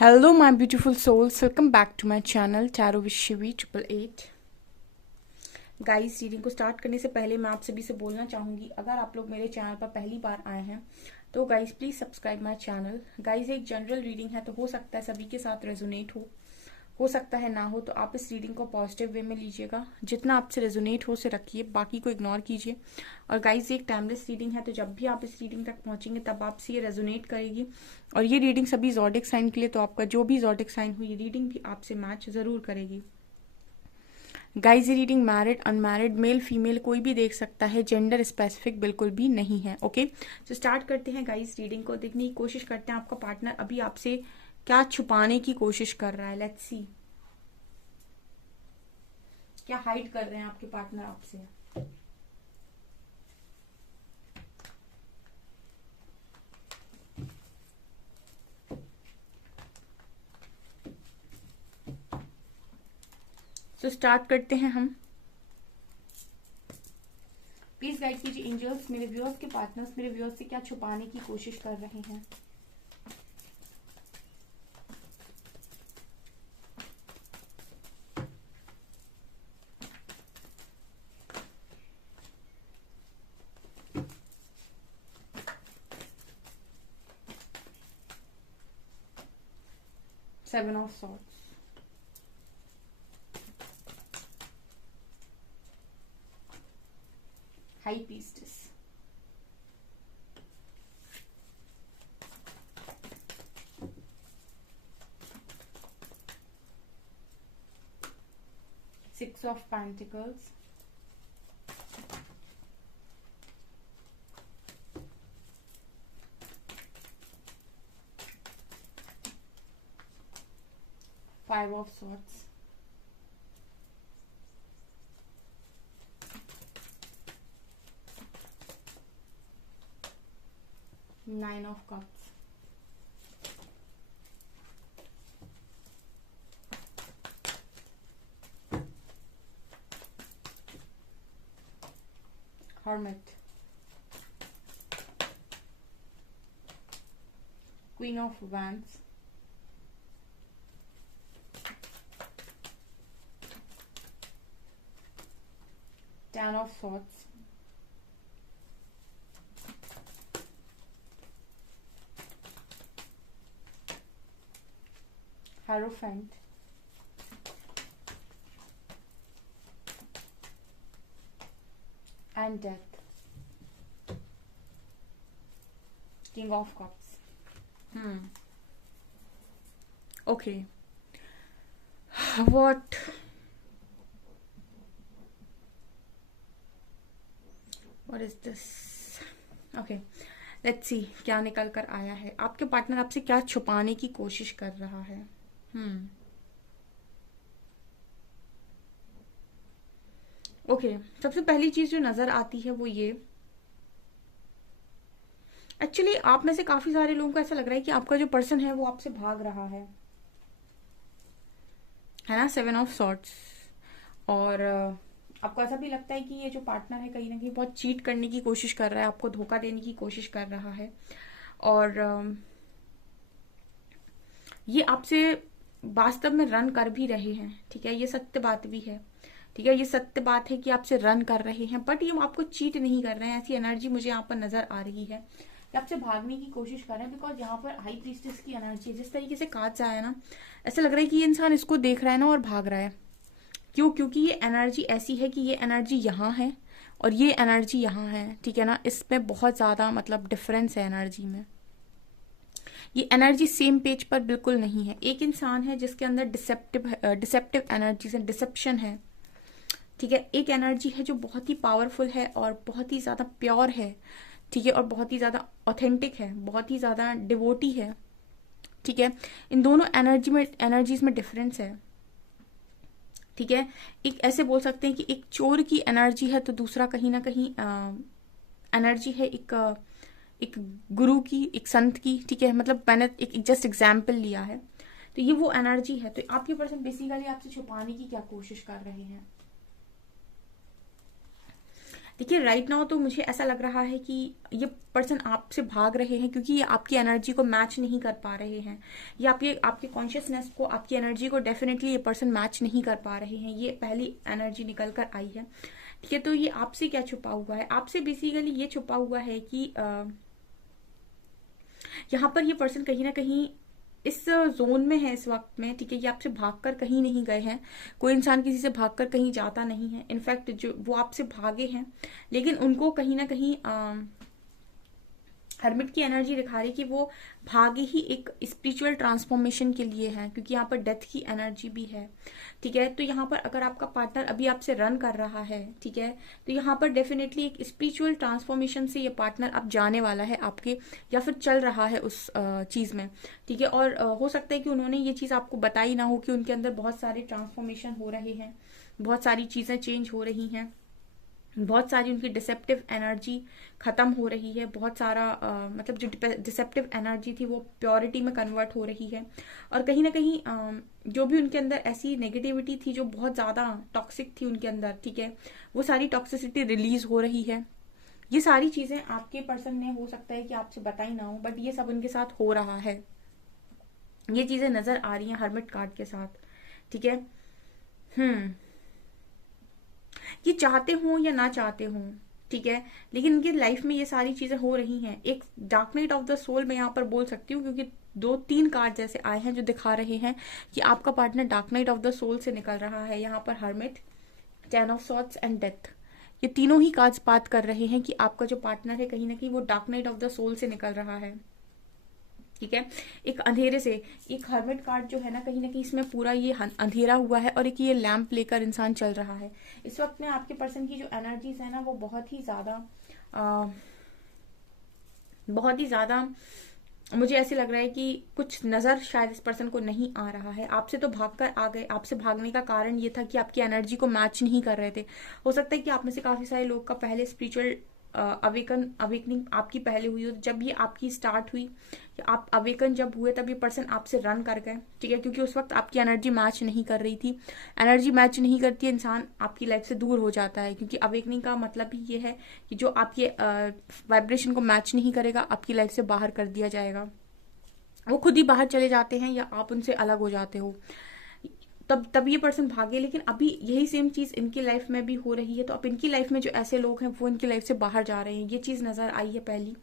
Hello, my beautiful souls. Welcome back to my channel Tarot with Shivi 888. Guys, reading को start करने से पहले मैं आप सभी से बोलना चाहूंगी, अगर आप लोग मेरे चैनल पर पहली बार आए हैं तो guys please subscribe my channel. Guys, एक जनरल रीडिंग है तो हो सकता है सभी के साथ रेजोनेट हो सकता है ना हो, तो आप इस रीडिंग को पॉजिटिव वे में लीजिएगा। जितना आपसे रेजोनेट हो उसे रखिए, बाकी को इग्नोर कीजिए। और गाइस, ये एक टाइमलेस रीडिंग है, तो जब भी आप इस रीडिंग तक पहुंचेंगे तब आपसे ये रेजोनेट करेगी। और ये रीडिंग सभी ज़ोडिक साइन के लिए, तो आपका जो भी ज़ोडिक साइन हो ये रीडिंग भी आपसे मैच जरूर करेगी। गाइस, ये reading married, unmarried, male female कोई भी देख सकता है, जेंडर स्पेसिफिक बिल्कुल भी नहीं है। ओके, तो स्टार्ट करते हैं गाइस। रीडिंग को देखने की कोशिश करते हैं आपका पार्टनर अभी आपसे क्या छुपाने की कोशिश कर रहा है। लेट्स सी, क्या हाइड कर रहे हैं आपके पार्टनर आपसे। तो स्टार्ट करते हैं हम। प्लीज गाइड कीजिए एंजल्स, मेरे व्यूअर्स के पार्टनर्स मेरे व्यूअर्स से क्या छुपाने की कोशिश कर रहे हैं। Seven of Swords, High Priestess, Six of Pentacles, Five of Swords, Nine of Cups, Hermit, Queen of Wands, Ten of Swords, Hierophant, and Death, King of Cups. Okay. What is this? Okay, let's see क्या निकल कर आया है। आपके partner आपसे क्या छुपाने की कोशिश कर रहा है। ओके, सबसे पहली चीज जो नजर आती है वो ये, एक्चुअली आप में से काफी सारे लोगों को ऐसा लग रहा है कि आपका जो पर्सन है वो आपसे भाग रहा है ना। Seven of swords. और आपको ऐसा भी लगता है कि ये जो पार्टनर है कहीं ना कहीं बहुत चीट करने की कोशिश कर रहा है, आपको धोखा देने की कोशिश कर रहा है। और ये आपसे वास्तव में रन कर भी रहे हैं, ठीक है, ये सत्य बात भी है। ठीक है, ये सत्य बात है कि आपसे रन कर रहे हैं, बट ये आपको चीट नहीं कर रहे हैं। ऐसी एनर्जी मुझे यहाँ पर नजर आ रही है कि आपसे भागने की कोशिश कर रहे हैं, बिकॉज यहाँ पर हाई प्रीस्टेस की एनर्जी, जिस तरीके से कार्ड्स आया ना, ऐसा लग रहा है कि ये इंसान इसको देख रहा है ना और भाग रहा है। क्यों? क्योंकि ये एनर्जी ऐसी है कि ये एनर्जी यहाँ है और ये एनर्जी यहाँ है, ठीक है ना। इसमें बहुत ज्यादा मतलब डिफरेंस है एनर्जी में। ये एनर्जी सेम पेज पर बिल्कुल नहीं है। एक इंसान है जिसके अंदर डिसेप्टिव एनर्जीज है, डिसेप्शन है, ठीक है। एक एनर्जी है जो बहुत ही पावरफुल है और बहुत ही ज्यादा प्योर है, ठीक है, और बहुत ही ज्यादा ऑथेंटिक है, बहुत ही ज्यादा डिवोटी है, ठीक है। इन दोनों एनर्जीज में डिफरेंस है, ठीक है। एक ऐसे बोल सकते हैं कि एक चोर की एनर्जी है तो दूसरा कहीं ना कहीं एनर्जी है एक गुरु की, एक संत की, ठीक है। मतलब मैंने एक जस्ट एग्जाम्पल लिया है, तो ये वो एनर्जी है। तो आपके पर्सन बेसिकली आपसे छुपाने की क्या कोशिश कर रहे हैं। देखिए राइट नाउ तो मुझे ऐसा लग रहा है कि ये पर्सन आपसे भाग रहे हैं क्योंकि ये आपकी एनर्जी को मैच नहीं कर पा रहे हैं। ये आपके कॉन्शियसनेस को, आपकी एनर्जी को डेफिनेटली ये पर्सन मैच नहीं कर पा रहे हैं। ये पहली एनर्जी निकल कर आई है। ठीक है, तो ये आपसे क्या छुपा हुआ है? आपसे बेसिकली ये छुपा हुआ है कि यहाँ पर ये पर्सन कहीं ना कहीं इस जोन में है इस वक्त में। ठीक है, ये आपसे भागकर कहीं नहीं गए हैं। कोई इंसान किसी से भागकर कहीं जाता नहीं है। इनफैक्ट जो वो आपसे भागे हैं, लेकिन उनको कहीं ना कहीं हर्मिट की एनर्जी दिखा रही कि वो भागे ही एक स्पिरिचुअल ट्रांसफॉर्मेशन के लिए है, क्योंकि यहाँ पर डेथ की एनर्जी भी है। ठीक है, तो यहाँ पर अगर आपका पार्टनर अभी आपसे रन कर रहा है, ठीक है, तो यहाँ पर डेफिनेटली एक स्पिरिचुअल ट्रांसफॉर्मेशन से ये पार्टनर अब जाने वाला है आपके, या फिर चल रहा है उस चीज में। ठीक है, और हो सकता है कि उन्होंने ये चीज आपको बताई ना हो कि उनके अंदर बहुत सारे ट्रांसफॉर्मेशन हो रहे हैं, बहुत सारी चीजें चेंज हो रही हैं, बहुत सारी उनकी डिसेप्टिव एनर्जी खत्म हो रही है, बहुत सारा मतलब जो डिसेप्टिव एनर्जी थी वो प्योरिटी में कन्वर्ट हो रही है। और कहीं ना कहीं जो भी उनके अंदर ऐसी नेगेटिविटी थी जो बहुत ज्यादा टॉक्सिक थी उनके अंदर, ठीक है, वो सारी टॉक्सिसिटी रिलीज हो रही है। ये सारी चीजें आपके पर्सन ने हो सकता है कि आपसे बताई ना हो, बट ये सब उनके साथ हो रहा है। ये चीजें नजर आ रही हैं हर्मिट कार्ड के साथ। ठीक है, ये चाहते हो या ना चाहते हो, ठीक है, लेकिन इनकी लाइफ में ये सारी चीजें हो रही हैं। एक dark night of the soul मैं यहाँ पर बोल सकती हूँ, क्योंकि 2-3 कार्ड जैसे आए हैं जो दिखा रहे हैं कि आपका partner dark night of the soul से निकल रहा है। यहाँ पर hermit, 10 of swords and death, ये तीनों ही कार्ड्स बात कर रहे हैं कि आपका जो पार्टनर है कहीं ना कहीं वो dark night of the soul से निकल रहा है। ठीक है, एक अंधेरे से, एक हर्मिट कार्ड जो है ना कहीं इसमें पूरा ये अंधेरा हुआ है, और एक ये लैंप लेकर इंसान चल रहा है। इस वक्त में आपके पर्सन की जो एनर्जीज है ना वो बहुत ही ज्यादा मुझे ऐसे लग रहा है कि कुछ नजर शायद इस पर्सन को नहीं आ रहा है। आपसे तो भागकर आ गए, आपसे भागने का कारण ये था कि आपकी एनर्जी को मैच नहीं कर रहे थे। हो सकता है कि आप में से काफी सारे लोग का पहले स्पिरिचुअल अवेकनिंग आपकी पहले हुई हो। जब ये आपकी स्टार्ट हुई, आप अवेकन जब हुए, तब ये पर्सन आपसे रन कर गए। ठीक है, क्योंकि उस वक्त आपकी एनर्जी मैच नहीं कर रही थी। एनर्जी मैच नहीं करती है, इंसान आपकी लाइफ से दूर हो जाता है, क्योंकि अवेकनिंग का मतलब ही ये है कि जो आपके वाइब्रेशन को मैच नहीं करेगा आपकी लाइफ से बाहर कर दिया जाएगा। वो खुद ही बाहर चले जाते हैं या आप उनसे अलग हो जाते हो, तब ये पर्सन भागे। लेकिन अभी यही सेम चीज इनकी लाइफ में भी हो रही है। तो अब इनकी लाइफ में जो ऐसे लोग हैं वो इनकी लाइफ से बाहर जा रहे हैं। ये चीज नजर आई है पहली,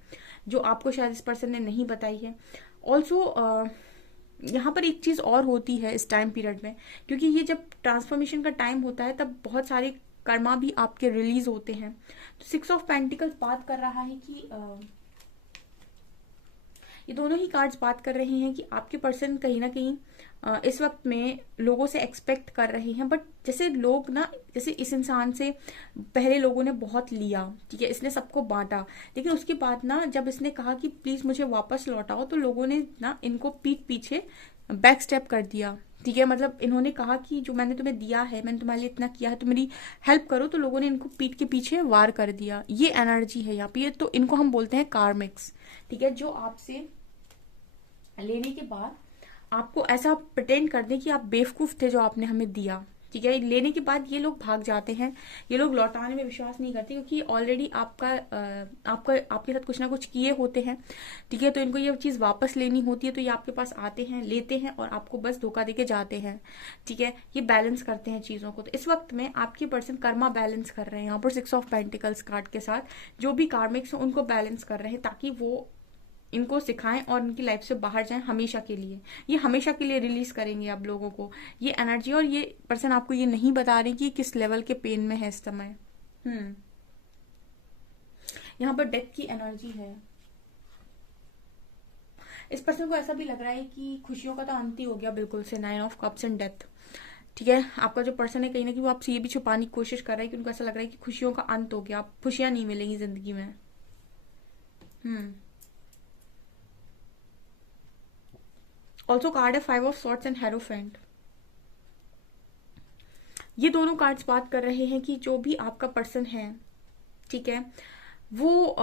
जो आपको शायद इस पर्सन ने नहीं बताई है। ऑल्सो यहाँ पर एक चीज और होती है इस टाइम पीरियड में, क्योंकि ये जब ट्रांसफॉर्मेशन का टाइम होता है तब बहुत सारे कर्मा भी आपके रिलीज होते हैं। तो 6 ऑफ पेंटिकल्स बात कर रहा है कि ये दोनों ही कार्ड्स बात कर रहे हैं कि आपके पर्सन कहीं ना कहीं इस वक्त में लोगों से एक्सपेक्ट कर रहे हैं, बट जैसे लोग ना, जैसे इस इंसान से पहले लोगों ने बहुत लिया, ठीक है, इसने सबको बांटा, लेकिन उसके बाद ना जब इसने कहा कि प्लीज मुझे वापस लौटाओ, तो लोगों ने ना इनको पीठ पीछे बैक स्टेप कर दिया। ठीक है, मतलब इन्होंने कहा कि जो मैंने तुम्हें दिया है, मैंने तुम्हारे लिए इतना किया है, तुम मेरी हेल्प करो, तो लोगों ने इनको पीठ के पीछे वार कर दिया। ये एनर्जी है यहाँ पे। तो इनको हम बोलते हैं कार्मिक्स। ठीक है, जो आपसे लेने के बाद आपको ऐसा प्रिटेंड कर दें कि आप बेवकूफ थे जो आपने हमें दिया। ठीक है, लेने के बाद ये लोग भाग जाते हैं। ये लोग लौटाने में विश्वास नहीं करते, क्योंकि ऑलरेडी आपके साथ कुछ ना कुछ किए होते हैं। ठीक है, तो इनको ये चीज वापस लेनी होती है, तो ये आपके पास आते हैं, लेते हैं और आपको बस धोखा देके जाते हैं। ठीक है, ये बैलेंस करते हैं चीजों को। तो इस वक्त में आपके पर्सन कर्मा बैलेंस कर रहे हैं। यहाँ पर 6 ऑफ पेंटिकल्स कार्ड के साथ जो भी कार्मिक्स हैं उनको बैलेंस कर रहे हैं, ताकि वो इनको सिखाएं और इनकी लाइफ से बाहर जाएं हमेशा के लिए। ये हमेशा के लिए रिलीज करेंगे आप लोगों को ये एनर्जी। और ये पर्सन आपको ये नहीं बता रहे कि किस लेवल के पेन में है इस समय। यहाँ पर डेथ की एनर्जी है। इस पर्सन को ऐसा भी लग रहा है कि खुशियों का तो अंत ही हो गया बिल्कुल से। 9 ऑफ कप्स एंड डेथ। ठीक है, आपका जो पर्सन है कहीं ना कहीं वो आपसे ये भी छुपाने की कोशिश कर रहा है कि उनको ऐसा लग रहा है कि खुशियों का अंत हो गया, खुशियां नहीं मिलेंगी जिंदगी में। ऑल्सो कार्ड है 5 ऑफ सॉर्ड्स एंड हेरोफेंट। ये दोनों कार्ड्स बात कर रहे हैं कि जो भी आपका पर्सन है, ठीक है, वो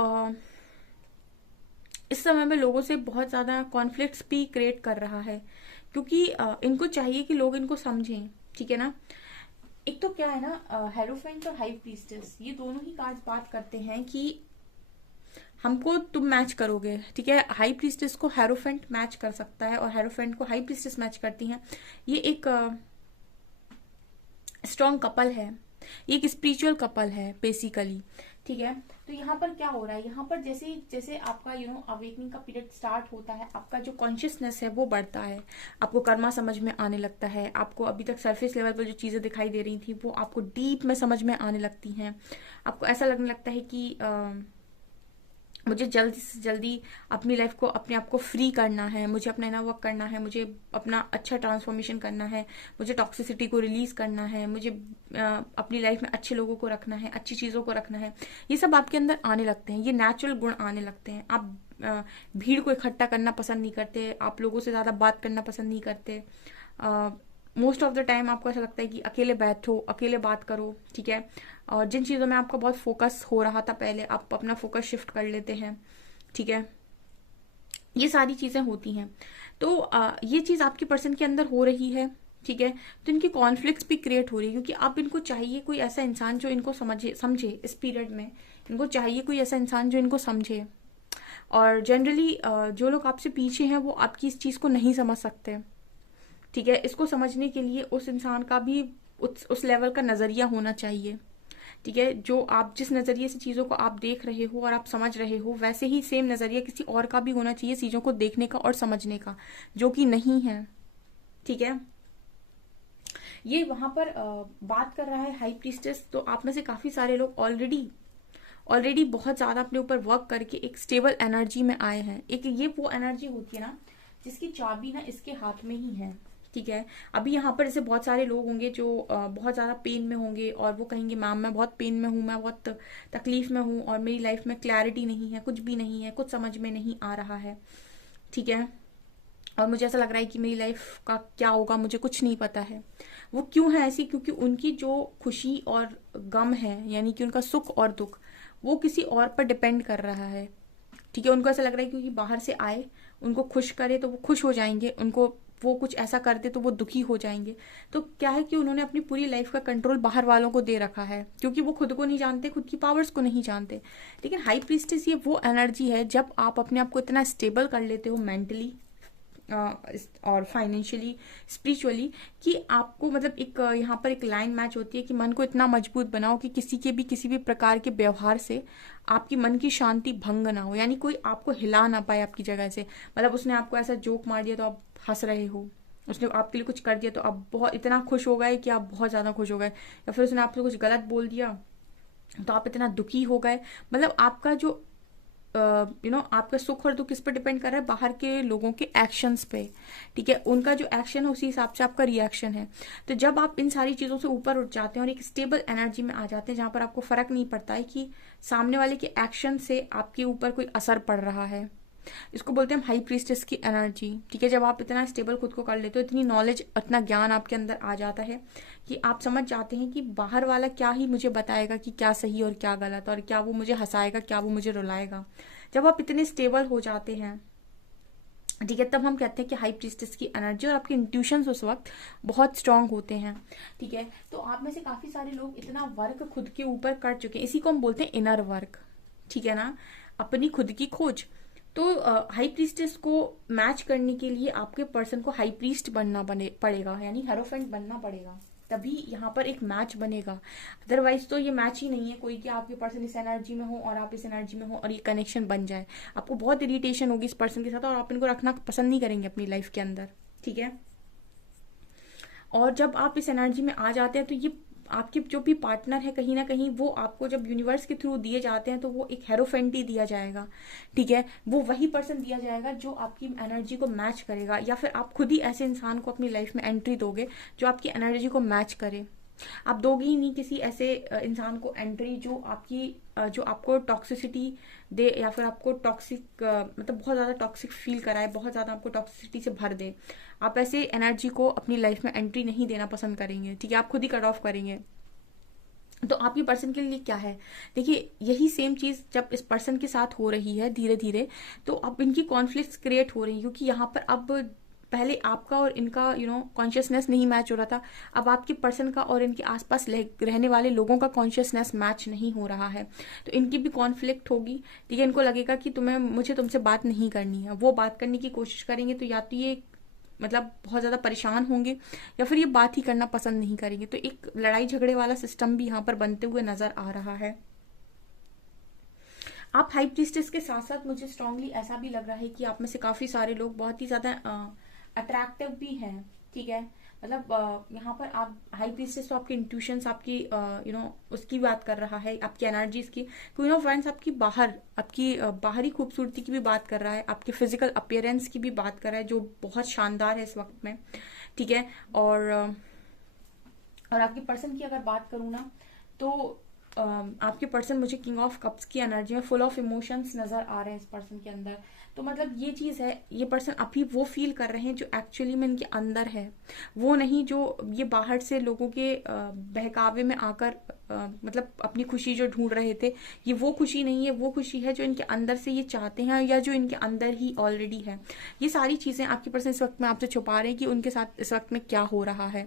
इस समय में लोगों से बहुत ज्यादा कॉन्फ्लिक्ट्स भी क्रिएट कर रहा है, क्योंकि इनको चाहिए कि लोग इनको समझें। ठीक है ना, एक तो क्या है ना, हेरोफेंट और हाई प्रीस्टेस, ये दोनों ही कार्ड बात करते हैं कि हमको तुम मैच करोगे, ठीक है। हाई प्रीस्टेस को हेरोफेंट मैच कर सकता है और हेरोफेंट को हाई प्रीस्टेस मैच करती हैं। ये एक स्ट्रॉन्ग कपल है, ये एक स्पिरिचुअल कपल है बेसिकली, ठीक है। तो यहाँ पर क्या हो रहा है, यहाँ पर जैसे जैसे आपका अवेकनिंग का पीरियड स्टार्ट होता है, आपका जो कॉन्शियसनेस है वो बढ़ता है, आपको कर्मा समझ में आने लगता है, आपको अभी तक सरफेस लेवल पर जो चीजें दिखाई दे रही थी वो आपको डीप में समझ में आने लगती हैं। आपको ऐसा लगने लगता है कि मुझे जल्दी से जल्दी अपनी लाइफ को, अपने आप को फ्री करना है, मुझे अपना इनर वर्क करना है, मुझे अपना अच्छा ट्रांसफॉर्मेशन करना है, मुझे टॉक्सिसिटी को रिलीज करना है, मुझे अपनी लाइफ में अच्छे लोगों को रखना है, अच्छी चीज़ों को रखना है। ये सब आपके अंदर आने लगते हैं, ये नेचुरल गुण आने लगते हैं। आप भीड़ को इकट्ठा करना पसंद नहीं करते, आप लोगों से ज़्यादा बात करना पसंद नहीं करते। मोस्ट ऑफ द टाइम आपको ऐसा लगता है कि अकेले बैठो, अकेले बात करो, ठीक है। और जिन चीज़ों में आपका बहुत फोकस हो रहा था पहले, आप अपना फोकस शिफ्ट कर लेते हैं, ठीक है। ये सारी चीज़ें होती हैं। तो ये चीज़ आपके पर्सन के अंदर हो रही है, ठीक है। तो इनकी कॉन्फ्लिक्ट्स भी क्रिएट हो रही है, क्योंकि अब इनको चाहिए कोई ऐसा इंसान जो इनको समझे इस पीरियड में। इनको चाहिए कोई ऐसा इंसान जो इनको समझे। और जनरली जो लोग आपसे पीछे हैं वो आपकी इस चीज़ को नहीं समझ सकते, ठीक है। इसको समझने के लिए उस इंसान का भी उस लेवल का नजरिया होना चाहिए, ठीक है। जो आप जिस नजरिए से चीजों को आप देख रहे हो और आप समझ रहे हो, वैसे ही सेम नजरिया किसी और का भी होना चाहिए चीजों को देखने का और समझने का, जो कि नहीं है, ठीक है। ये वहां पर बात कर रहा है हाई प्रीस्टेस। तो आप में से काफी सारे लोग ऑलरेडी बहुत ज्यादा अपने ऊपर वर्क करके एक स्टेबल एनर्जी में आए हैं। एक ये वो एनर्जी होती है ना जिसकी चाबी ना इसके हाथ में ही है, ठीक है। अभी यहाँ पर जैसे बहुत सारे लोग होंगे जो बहुत ज़्यादा पेन में होंगे और वो कहेंगे मैम मैं बहुत पेन में हूँ, मैं बहुत तकलीफ में हूँ और मेरी लाइफ में क्लैरिटी नहीं है, कुछ भी नहीं है, कुछ समझ में नहीं आ रहा है, ठीक है। और मुझे ऐसा लग रहा है कि मेरी लाइफ का क्या होगा, मुझे कुछ नहीं पता है। वो क्यों है ऐसी, क्योंकि उनकी जो खुशी और गम है, यानी कि उनका सुख और दुख, वो किसी और पर डिपेंड कर रहा है, ठीक है। उनको ऐसा लग रहा है क्योंकि बाहर से आए, उनको खुश करे तो वो खुश हो जाएंगे, उनको वो कुछ ऐसा कर दे तो वो दुखी हो जाएंगे। तो क्या है कि उन्होंने अपनी पूरी लाइफ का कंट्रोल बाहर वालों को दे रखा है, क्योंकि वो खुद को नहीं जानते, खुद की पावर्स को नहीं जानते। लेकिन हाई प्रीस्टेस ये वो एनर्जी है जब आप अपने आप को इतना स्टेबल कर लेते हो मेंटली और फाइनेंशियली, स्पिरिचुअली, कि आपको मतलब एक यहाँ पर एक लाइन मैच होती है कि मन को इतना मजबूत बनाओ कि किसी भी प्रकार के व्यवहार से आपकी मन की शांति भंग ना हो, यानी कोई आपको हिला ना पाए आपकी जगह से। मतलब उसने आपको ऐसा जोक मार दिया तो आप हंस रहे हो, उसने आपके लिए कुछ कर दिया तो आप बहुत इतना खुश हो गए कि आप बहुत ज्यादा खुश हो गए, या फिर उसने आपसे कुछ गलत बोल दिया तो आप इतना दुखी हो गए। मतलब आपका जो आपका सुख और दुख किस पर डिपेंड कर रहा है, बाहर के लोगों के एक्शंस पे, ठीक है। उनका जो एक्शन है उसी हिसाब से आपका रिएक्शन है। तो जब आप इन सारी चीजों से ऊपर उठ जाते हैं और एक स्टेबल एनर्जी में आ जाते हैं जहां पर आपको फर्क नहीं पड़ता है कि सामने वाले के एक्शन से आपके ऊपर कोई असर पड़ रहा है, इसको बोलते हैं हाई प्रीस्टेस की एनर्जी, ठीक है। जब आप इतना स्टेबल खुद को कर लेते हो, इतनी नॉलेज, इतना ज्ञान आपके अंदर आ जाता है कि आप समझ जाते हैं कि बाहर वाला क्या ही मुझे बताएगा कि क्या सही और क्या गलत, और क्या वो मुझे हंसाएगा, क्या वो मुझे रुलाएगा। जब आप इतने स्टेबल हो जाते हैं, ठीक है, तब हम कहते हैं कि हाई प्रीस्टेस की एनर्जी, और आपके इंट्यूशंस उस वक्त बहुत स्ट्रांग होते हैं, ठीक है। तो आप में से काफी सारे लोग इतना वर्क खुद के ऊपर कर चुके हैं, इसी को हम बोलते हैं इनर वर्क, ठीक है ना, अपनी खुद की खोज। तो हाई प्रीस्टेस को मैच करने के लिए आपके पर्सन को हाई प्रीस्ट बनना पड़ेगा, यानी हेरोफेंट बनना पड़ेगा, तभी यहाँ पर एक मैच बनेगा। अदरवाइज तो ये मैच ही नहीं है कोई कि आपके पर्सन इस एनर्जी में हो और आप इस एनर्जी में हो और ये कनेक्शन बन जाए। आपको बहुत इरिटेशन होगी इस पर्सन के साथ और आप इनको रखना पसंद नहीं करेंगे अपनी लाइफ के अंदर, ठीक है। और जब आप इस एनर्जी में आ जाते हैं तो ये आपके जो भी पार्टनर है, कहीं ना कहीं वो आपको जब यूनिवर्स के थ्रू दिए जाते हैं तो वो एक हेरोफेंट ही दिया जाएगा, ठीक है। वो वही पर्सन दिया जाएगा जो आपकी एनर्जी को मैच करेगा, या फिर आप खुद ही ऐसे इंसान को अपनी लाइफ में एंट्री दोगे जो आपकी एनर्जी को मैच करे। आप दोगे ही नहीं किसी ऐसे इंसान को एंट्री जो आपको टॉक्सिसिटी दे, या फिर आपको टॉक्सिक मतलब बहुत ज्यादा टॉक्सिक फील कराए, बहुत ज्यादा आपको टॉक्सिसिटी से भर दे। आप ऐसे एनर्जी को अपनी लाइफ में एंट्री नहीं देना पसंद करेंगे, ठीक है। आप खुद ही कट ऑफ करेंगे। तो आपके पर्सन के लिए क्या है, देखिए यही सेम चीज जब इस पर्सन के साथ हो रही है धीरे धीरे, तो अब इनकी कॉन्फ्लिक्ट्स क्रिएट हो रही है, क्योंकि यहाँ पर अब पहले आपका और इनका कॉन्शियसनेस नहीं मैच हो रहा था, अब आपके पर्सन का और इनके आसपास रहने वाले लोगों का कॉन्शियसनेस मैच नहीं हो रहा है, तो इनकी भी कॉन्फ्लिक्ट होगी। ठीक है, इनको लगेगा कि मुझे तुमसे बात नहीं करनी है, वो बात करने की कोशिश करेंगे तो या तो ये मतलब बहुत ज़्यादा परेशान होंगे या फिर ये बात ही करना पसंद नहीं करेंगे। तो एक लड़ाई झगड़े वाला सिस्टम भी यहाँ पर बनते हुए नजर आ रहा है। आप हाई प्रीस्टेस के साथ साथ मुझे स्ट्रांगली ऐसा भी लग रहा है कि आप में से काफी सारे लोग बहुत ही ज्यादा अट्रैक्टिव भी हैं। ठीक है, मतलब यहाँ पर आप हाई प्रीस्टेस तो आपके इंट्यूशंस, आपकी उसकी बात कर रहा है, आपकी एनर्जीज की। क्वीन ऑफ वाइंड्स आपकी आपकी बाहरी खूबसूरती की भी बात कर रहा है, आपके फिजिकल अपीयरेंस की भी बात कर रहा है जो बहुत शानदार है इस वक्त में। ठीक है, और आपके पर्सन की अगर बात करूँ ना, तो आपके पर्सन मुझे किंग ऑफ कप्स की एनर्जी में फुल ऑफ इमोशंस नजर आ रहे हैं इस पर्सन के अंदर। तो मतलब ये चीज है, ये पर्सन अभी वो फील कर रहे हैं जो एक्चुअली में इनके अंदर है, वो नहीं जो ये बाहर से लोगों के बहकावे में आकर मतलब अपनी खुशी जो ढूंढ रहे थे, ये वो खुशी नहीं है, वो खुशी है जो इनके अंदर से ये चाहते हैं या जो इनके अंदर ही ऑलरेडी है। ये सारी चीजें आपके पर्सन इस वक्त में आपसे छुपा रहे हैं कि उनके साथ इस वक्त में क्या हो रहा है।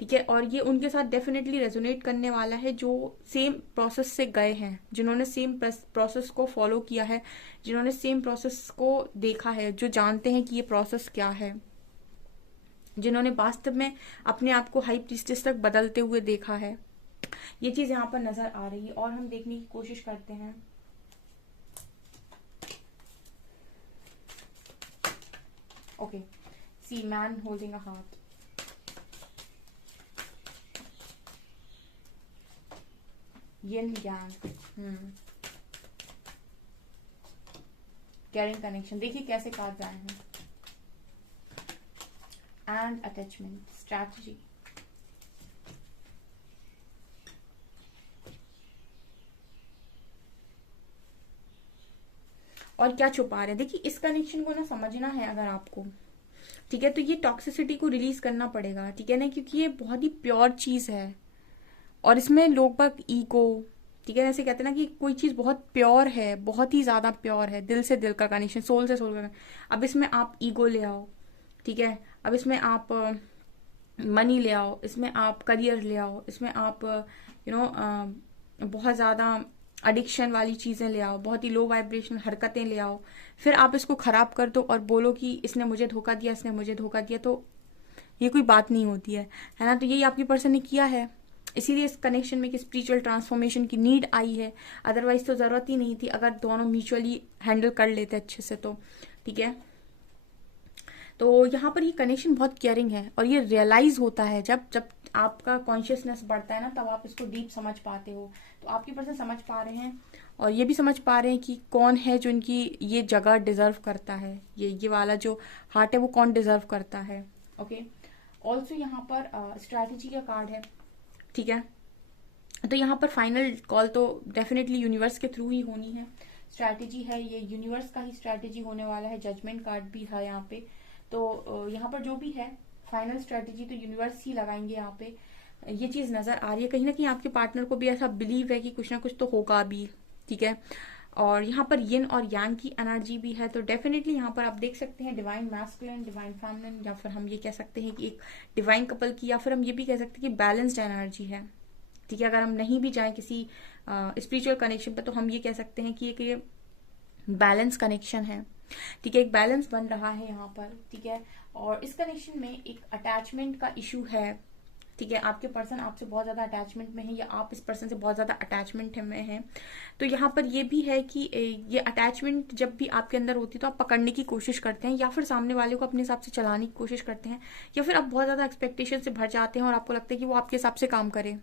ठीक है, और ये उनके साथ डेफिनेटली रेजोनेट करने वाला है जो सेम प्रोसेस से गए हैं, जिन्होंने सेम प्रोसेस को फॉलो किया है, जिन्होंने सेम प्रोसेस को देखा है, जो जानते हैं कि ये प्रोसेस क्या है, जिन्होंने वास्तव में अपने आप को हाई प्रीस्टेस तक बदलते हुए देखा है। ये चीज यहाँ पर नजर आ रही है और हम देखने की कोशिश करते हैं। Okay, see man holding a heart, yin yang, carrying connection, देखिए कैसे कार्ड आए हैं, एंड अटैचमेंट, स्ट्रैटेजी। और क्या छुपा रहे हैं, देखिए इस कनेक्शन को ना समझना है अगर आपको। ठीक है, तो ये टॉक्सिसिटी को रिलीज करना पड़ेगा। ठीक है ना, क्योंकि ये बहुत ही प्योर चीज है और इसमें लोग बाग ईगो, ठीक है, जैसे कहते हैं ना कि कोई चीज बहुत प्योर है, बहुत ही ज्यादा प्योर है, दिल से दिल का कनेक्शन, सोल से सोल का। अब इसमें आप ईगो ले आओ, ठीक है, अब इसमें आप मनी ले आओ, इसमें आप करियर ले आओ, इसमें आप बहुत ज्यादा एडिक्शन वाली चीजें ले आओ, बहुत ही लो वाइब्रेशन हरकतें ले आओ, फिर आप इसको खराब कर दो और बोलो कि इसने मुझे धोखा दिया, इसने मुझे धोखा दिया, तो ये कोई बात नहीं होती है ना। तो यही आपकी पर्सन ने किया है, इसीलिए इस कनेक्शन में कि स्पिरिचुअल ट्रांसफॉर्मेशन की नीड आई है, अदरवाइज तो जरूरत ही नहीं थी अगर दोनों म्यूचुअली हैंडल कर लेते अच्छे से तो। ठीक है, तो यहाँ पर ये कनेक्शन बहुत केयरिंग है और ये रियलाइज होता है जब जब आपका कॉन्शियसनेस बढ़ता है ना, तब आप इसको डीप समझ पाते हो। तो आपके पर्सन समझ पा रहे हैं और ये भी समझ पा रहे हैं कि कौन है जो इनकी ये जगह डिजर्व करता है, ये वाला जो हार्ट है वो कौन डिजर्व करता है। ओके, ऑल्सो यहाँ पर स्ट्रैटेजी का कार्ड है। ठीक है, तो यहाँ पर फाइनल कॉल तो डेफिनेटली यूनिवर्स के थ्रू ही होनी है। स्ट्रैटेजी है, ये यूनिवर्स का ही स्ट्रैटेजी होने वाला है। जजमेंट कार्ड भी है यहाँ पे, तो यहाँ पर जो भी है फाइनल स्ट्रैटेजी तो यूनिवर्स ही लगाएंगे यहाँ पे। ये चीज नजर आ रही है, कहीं ना कहीं आपके पार्टनर को भी ऐसा बिलीव है कि कुछ ना कुछ तो होगा भी। ठीक है, और यहाँ पर यिन और यांग की एनर्जी भी है, तो डेफिनेटली यहाँ पर आप देख सकते हैं डिवाइन मैस्कुलिन, डिवाइन फेमिनिन, या फिर हम ये कह सकते हैं कि एक डिवाइन कपल की, या फिर हम ये भी कह सकते हैं कि बैलेंस्ड एनर्जी है। ठीक है, अगर हम नहीं भी जाएं किसी स्पिरिचुअल कनेक्शन पर तो हम ये कह सकते हैं कि एक बैलेंस कनेक्शन है। ठीक है, एक बैलेंस बन रहा है यहाँ पर। ठीक है, और इस कनेक्शन में एक अटैचमेंट का इशू है। ठीक है, आपके पर्सन आपसे बहुत ज्यादा अटैचमेंट में है या आप इस पर्सन से बहुत ज्यादा अटैचमेंट में है। तो यहाँ पर ये भी है कि ये अटैचमेंट जब भी आपके अंदर होती है तो आप पकड़ने की कोशिश करते हैं या फिर सामने वाले को अपने हिसाब से चलाने की कोशिश करते हैं, या फिर आप बहुत ज्यादा एक्सपेक्टेशन से भर जाते हैं और आपको लगता है कि वो आपके हिसाब से काम करे।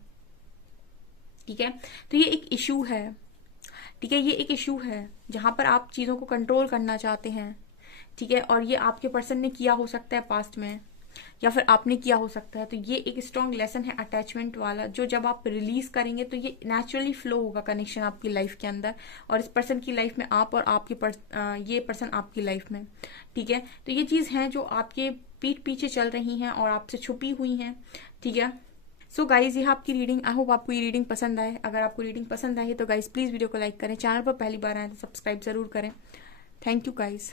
ठीक है, तो ये एक इशू है। ठीक है, ये एक इशू है जहां पर आप चीजों को कंट्रोल करना चाहते हैं। ठीक है, और ये आपके पर्सन ने किया हो सकता है पास्ट में, या फिर आपने किया हो सकता है। तो ये एक स्ट्रॉन्ग लेसन है अटैचमेंट वाला, जो जब आप रिलीज करेंगे तो ये नेचुरली फ्लो होगा कनेक्शन आपकी लाइफ के अंदर, और इस पर्सन की लाइफ में आप, और आपके ये पर्सन आपकी लाइफ में। ठीक है, तो ये चीज है जो आपके पीठ पीछे चल रही हैं और आपसे छुपी हुई हैं। ठीक है, सो गाइज ये आपकी रीडिंग, आई होप आपको ये रीडिंग पसंद आए। अगर आपको रीडिंग पसंद आई तो गाइज प्लीज वीडियो को लाइक करें, चैनल पर पहली बार आए तो सब्सक्राइब जरूर करें। Thank you guys.